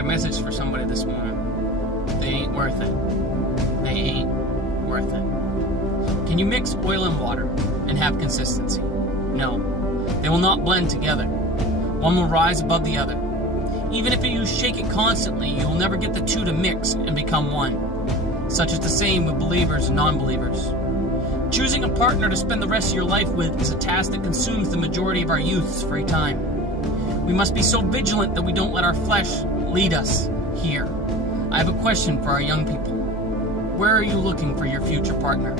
got a message for somebody this morning. They ain't worth it. They ain't worth it. Can you mix oil and water and have consistency? No. They will not blend together. One will rise above the other. Even if you shake it constantly, you will never get the two to mix and become one. Such is the same with believers and non-believers. Choosing a partner to spend the rest of your life with is a task that consumes the majority of our youth's free time. We must be so vigilant that we don't let our flesh lead us here. I have a question for our young people. Where are you looking for your future partner?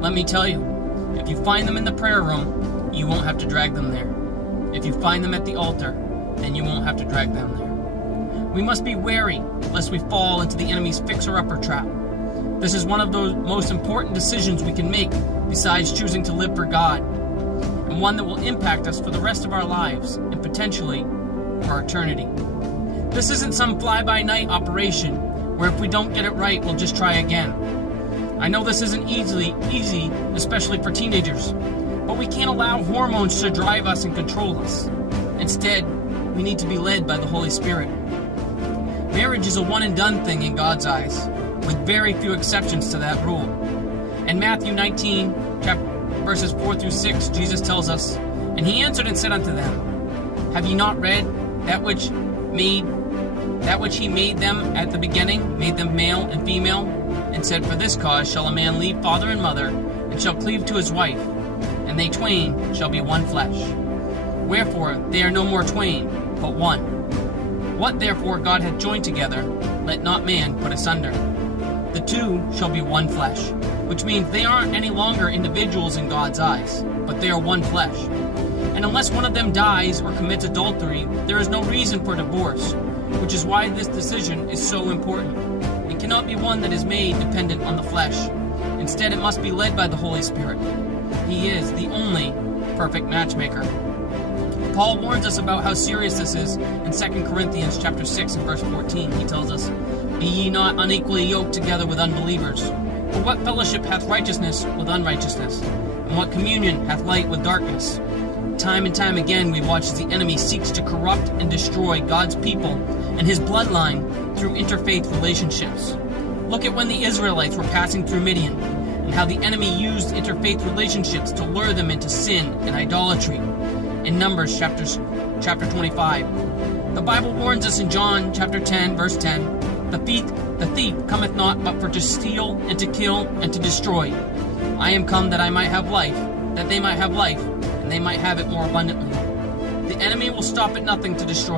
Let me tell you, if you find them in the prayer room, you won't have to drag them there. If you find them at the altar, then you won't have to drag them there. We must be wary lest we fall into the enemy's fixer-upper trap. This is one of those most important decisions we can make besides choosing to live for God, and one that will impact us for the rest of our lives and potentially for eternity. This isn't some fly-by-night operation where if we don't get it right, we'll just try again. I know this isn't easy, especially for teenagers, but we can't allow hormones to drive us and control us. Instead, we need to be led by the Holy Spirit. Marriage is a one-and-done thing in God's eyes, with very few exceptions to that rule. In Matthew 19, verses 4 through 6, Jesus tells us, "And he answered and said unto them, Have ye not read that which he made them at the beginning, made them male and female, and said, For this cause shall a man leave father and mother, and shall cleave to his wife, and they twain shall be one flesh. Wherefore they are no more twain, but one. What therefore God hath joined together, let not man put asunder. The two shall be one flesh," which means they aren't any longer individuals in God's eyes, but they are one flesh. And unless one of them dies or commits adultery, there is no reason for divorce, which is why this decision is so important. It cannot be one that is made dependent on the flesh. Instead, it must be led by the Holy Spirit. He is the only perfect matchmaker. Paul warns us about how serious this is in 2 Corinthians chapter 6 and verse 14. He tells us, "Be ye not unequally yoked together with unbelievers. For what fellowship hath righteousness with unrighteousness? And what communion hath light with darkness?" Time and time again we watch as the enemy seeks to corrupt and destroy God's people and his bloodline through interfaith relationships. Look at when the Israelites were passing through Midian, and how the enemy used interfaith relationships to lure them into sin and idolatry. In Numbers chapter 25. The Bible warns us in John chapter 10, verse 10, The thief cometh not but for to steal and to kill and to destroy. I am come that I might have life, that they might have life, and they might have it more abundantly. The enemy will stop at nothing to destroy